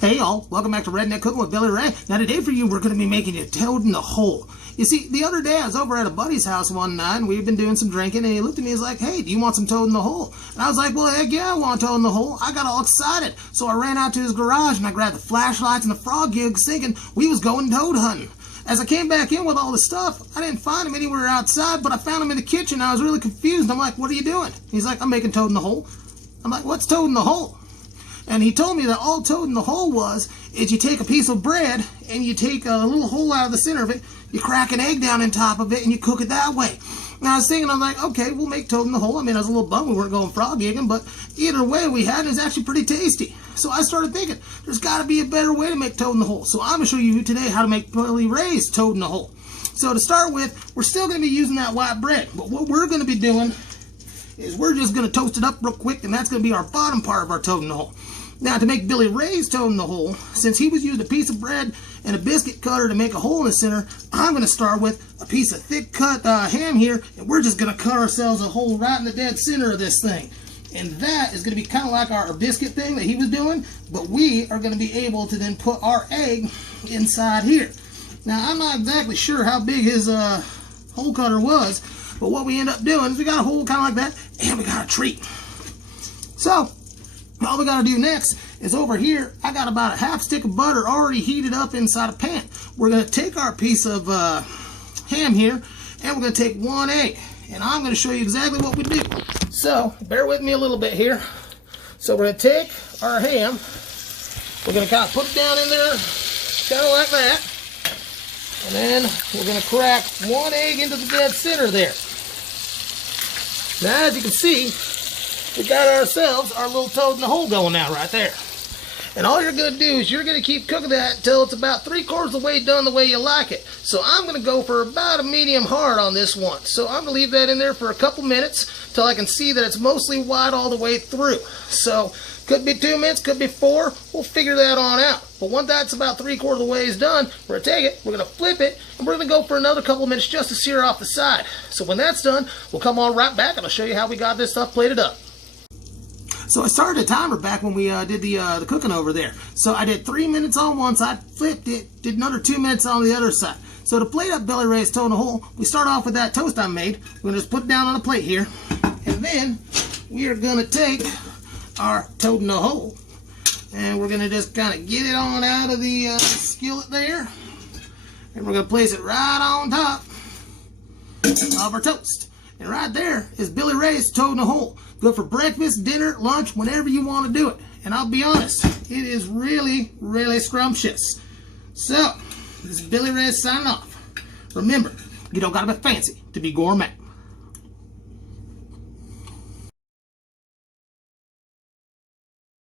Hey y'all, welcome back to Redneck Cooking with Billy Ray. Now today for you, we're going to be making a toad in the hole. You see, the other day I was over at a buddy's house one night and we've been doing some drinking and he looked at me and was like, hey, do you want some toad in the hole? And I was like, well, heck yeah, I want toad in the hole. I got all excited. So I ran out to his garage and I grabbed the flashlights and the frog gigs thinking we was going toad hunting. As I came back in with all the stuff, I didn't find him anywhere outside, but I found him in the kitchen. I was really confused. I'm like, what are you doing? He's like, I'm making toad in the hole. I'm like, what's toad in the hole? And he told me that all toad in the hole is you take a piece of bread and you take a little hole out of the center of it, you crack an egg down on top of it, and you cook it that way. Now I was thinking, I'm like, okay, we'll make toad in the hole. I mean, I was a little bummed we weren't going frog gigging, but either way we had it was actually pretty tasty. So I started thinking, there's got to be a better way to make toad in the hole. So I'm going to show you today how to make Billy Ray's toad in the hole. So to start with, we're still going to be using that white bread, but what we're going to be doing is we're just going to toast it up real quick, and that's going to be our bottom part of our toad in the hole. Now, to make Billy Ray's toad in the hole, since he was using a piece of bread and a biscuit cutter to make a hole in the center, I'm going to start with a piece of thick cut ham here, and we're just going to cut ourselves a hole right in the dead center of this thing. And that is going to be kind of like our biscuit thing that he was doing, but we are going to be able to then put our egg inside here. Now, I'm not exactly sure how big his hole cutter was, but what we end up doing is we got a hole kind of like that, and we got a treat. So, all we got to do next is over here, I got about a half stick of butter already heated up inside a pan. We're going to take our piece of ham here, and we're going to take one egg. And I'm going to show you exactly what we do. So, bear with me a little bit here. So, we're going to take our ham. We're going to kind of put it down in there, kind of like that. And then we're going to crack one egg into the dead center there. Now, as you can see, we got ourselves our little toad in the hole going now right there. And all you're going to do is you're going to keep cooking that until it's about 3/4 of the way done the way you like it. So I'm going to go for about a medium hard on this one. So I'm going to leave that in there for a couple minutes till I can see that it's mostly white all the way through. So could be 2 minutes, could be 4. We'll figure that on out. But once that's about 3/4 of the way is done, we're going to take it, we're going to flip it, and we're going to go for another couple minutes just to sear off the side. So when that's done, we'll come on right back and I'll show you how we got this stuff plated up. So I started a timer back when we did the cooking over there. So I did 3 minutes on one side, flipped it, did another 2 minutes on the other side. So to plate up Billy Ray's toad in the hole, we start off with that toast I made. We're going to just put it down on a plate here. And then we are going to take our toad in the hole. And we're going to just kind of get it on out of the skillet there. And we're going to place it right on top of our toast. And right there is Billy Ray's toad in the hole. Good for breakfast, dinner, lunch, whenever you want to do it. And I'll be honest, it is really, really scrumptious. So, this is Billy Ray signing off. Remember, you don't gotta be fancy to be gourmet.